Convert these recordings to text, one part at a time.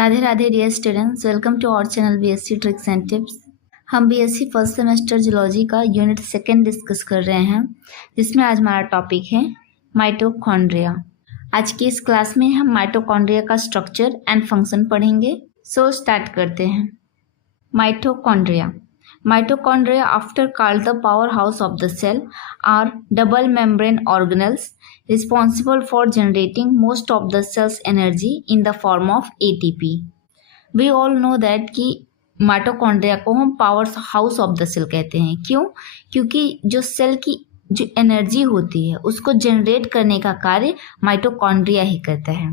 Radhe Radhe dear students, welcome to our channel BSc tricks and tips. हम BSc first semester zoology का unit 2 discuss कर रहे हैं, जिसमें आज हमारा टॉपिक है माइटोकॉन्ड्रिया। आज की इस क्लास में हम माइटोकॉन्ड्रिया का स्ट्रक्चर एंड फंक्शन पढ़ेंगे। सो स्टार्ट करते हैं। Mitochondria after called the powerhouse of the cell are double membrane organelles responsible for generating most of the cell's energy in the form of ATP. We all know that कि mitochondria को हम power house of the cell कहते हैं। क्यों? क्योंकि जो cell की जो एनर्जी होती है उसको जनरेट करने का कार्य माइटोकॉन्ड्रिया ही करता है।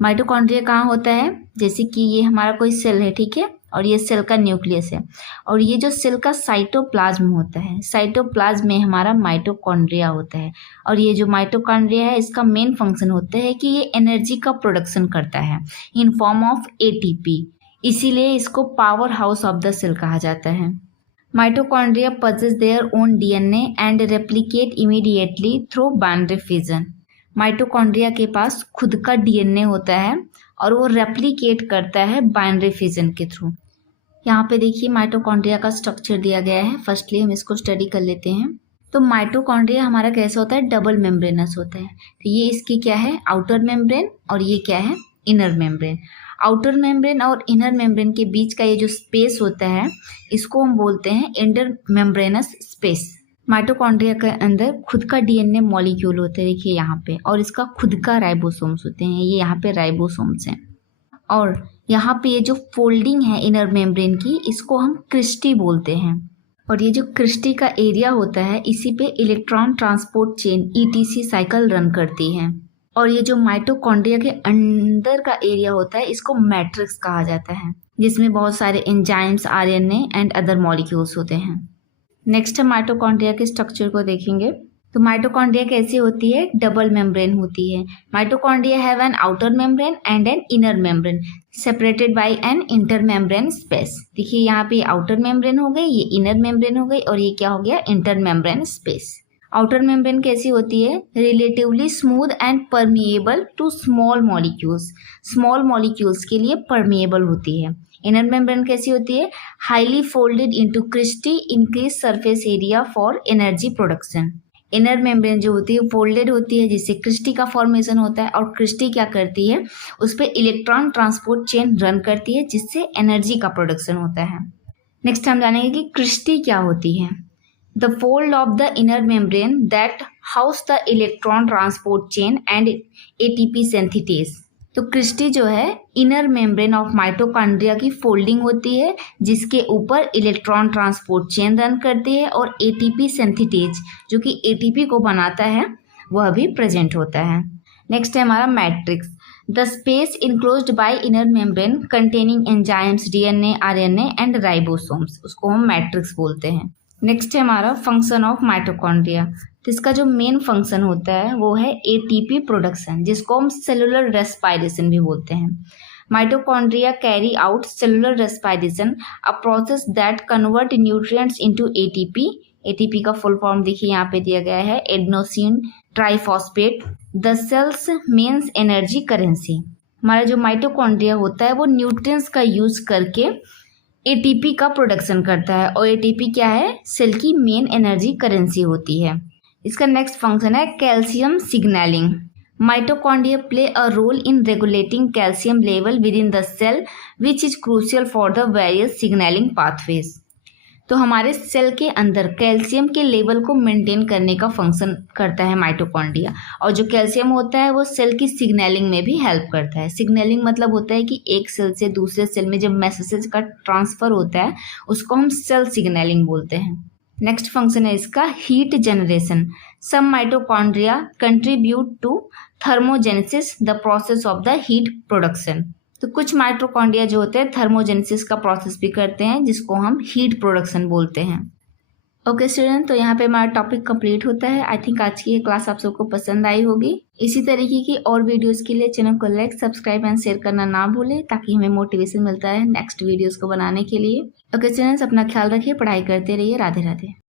माइटोकॉन्ड्रिया कहाँ होता है? जैसे कि ये हमारा कोई सेल है, ठीक है, और ये सेल का न्यूक्लियस है, और ये जो सेल का साइटोप्लाज्म होता है, साइटोप्लाज्म में हमारा माइटोकॉन्ड्रिया होता है। और ये जो माइटोकॉन्ड्रिया है इसका मेन फंक्शन होता है कि ये एनर्जी का प्रोडक्शन करता है इन फॉर्म ऑफ एटीपी, इसीलिए इसको power house of the cell कहा जाता है। Mitochondria possess their own DNA and replicate immediately through binary fission. Mitochondria के पास खुद का डीएनए होता है और वो रेप्लिकेट करता है बाइनरी फिजन के थ्रू। यहाँ पे देखिए माइटोकॉन्ड्रिया का स्ट्रक्चर दिया गया है। फर्स्टली हम इसको स्टडी कर लेते हैं। तो माइटोकॉन्ड्रिया हमारा कैसा होता है? डबल मेम्ब्रेनस होता है। तो ये इसकी क्या है? आउटर मेम्ब्रेन, और ये क्या है? Inner membrane. आउटर मेम्ब्रेन और इनर मेम्ब्रेन के बीच का ये जो स्पेस होता है इसको हम बोलते हैं इंटर मेम्ब्रेनस स्पेस। माइटोकॉन्ड्रिया के अंदर खुद का डीएनए मॉलिक्यूल होता है, देखिए यहाँ पे, और इसका खुद का राइबोसोम्स होते हैं, ये यहाँ पे राइबोसोम्स हैं। और यहाँ पे ये जो फोल्डिंग है इनर मेम्ब्रेन की, इसको हम क्रिस्टी बोलते हैं। और ये जो क्रिस्टी का एरिया होता है इसी पे electron transport chain etc cycle run करती है। और ये जो माइटोकॉन्ड्रिया के अंदर का एरिया होता है इसको मैट्रिक्स कहा जाता है, जिसमें बहुत सारे enzymes, RNA and other molecules होते हैं। नेक्स्ट हम माइटोकॉन्ड्रिया के स्ट्रक्चर को देखेंगे। तो माइटोकॉन्ड्रिया कैसी होती है? डबल मेम्ब्रेन होती है। Mitochondria have an outer membrane and an inner membrane separated by an inter membrane space. देखिए यहाँ पे आउटर मेम्ब्रेन हो गई, ये इनर मेम्ब्रेन हो गई, और ये क्या हो गया? Inter membrane space. Outer membrane कैसी होती है? Relatively smooth and permeable to small molecules, small molecules के लिए परमिएबल होती है। इनर मेम्ब्रेन कैसी होती है? Highly folded into cristae, increase surface area for energy production. Inner membrane जो होती है फोल्डेड होती है, जिससे क्रिस्टी का फॉर्मेशन होता है, और क्रिस्टी क्या करती है? उस पर इलेक्ट्रॉन ट्रांसपोर्ट चेन रन करती है, जिससे एनर्जी का प्रोडक्शन होता है। नेक्स्ट हम जानेंगे कि क्रिस्टी क्या होती है। The fold of the inner membrane that house the electron transport chain and ATP synthesis. तो क्रिस्टी जो है इनर मेम्ब्रेन ऑफ माइटोकॉन्ड्रिया की फोल्डिंग होती है, जिसके ऊपर इलेक्ट्रॉन ट्रांसपोर्ट चेन रन करती है, और एटीपी सिंथेटेज जो कि एटीपी को बनाता है वह भी प्रेजेंट होता है। नेक्स्ट है हमारा matrix. The space enclosed bye inner membrane containing enzymes, DNA, RNA and ribosomes, उसको हम मैट्रिक्स बोलते हैं। नेक्स्ट है हमारा फंक्शन ऑफ माइटोकॉन्ड्रिया। तो इसका जो मेन फंक्शन होता है वो है एटीपी प्रोडक्शन, जिसको हम सेलुलर रेस्पिरेशन भी बोलते हैं। Mitochondria carry out cellular respiration, a process that convert nutrients into ATP. ATP का फुल फॉर्म देखिए यहाँ पे दिया गया है, adenosine triphosphate, the cell's main energy currency. हमारा जो माइटोकॉन्ड्रिया होता है वो न्यूट्रिएंट्स का यूज करके एटीपी का प्रोडक्शन करता है, और एटीपी क्या है? सेल की मेन एनर्जी करेंसी होती है। इसका नेक्स्ट फंक्शन है calcium signalling. Mitochondria play a role in regulating calcium level within the cell which is crucial for the various signalling pathways. तो हमारे सेल के अंदर कैल्शियम के लेवल को मेंटेन करने का फंक्शन करता है माइटोकॉन्ड्रिया, और जो कैल्शियम होता है वो सेल की सिग्नलिंग में भी हेल्प करता है। सिग्नलिंग मतलब होता है कि एक सेल से दूसरे सेल में जब मैसेजेस का ट्रांसफर होता है उसको हम सेल सिग्नलिंग बोलते हैं। नेक्स्ट फंक्शन है इसका heat generation. Some mitochondria contribute to thermogenesis, the process of the heat production. तो कुछ माइटोकॉन्ड्रिया जो होते हैं थर्मोजेनेसिस का प्रोसेस भी करते हैं, जिसको हम हीट प्रोडक्शन बोलते हैं। ओके स्टूडेंट, तो यहाँ पे हमारा टॉपिक कंप्लीट होता है। आई थिंक आज की ये क्लास आप सबको पसंद आई होगी। इसी तरीके की और वीडियोस के लिए चैनल को लाइक, सब्सक्राइब एंड शेयर करना ना भूलें, ताकि हमें मोटिवेशन मिलता है नेक्स्ट वीडियोस को बनाने के लिए। ओके स्टूडेंट्स, अपना ख्याल रखिए, पढ़ाई करते रहिए। राधे राधे।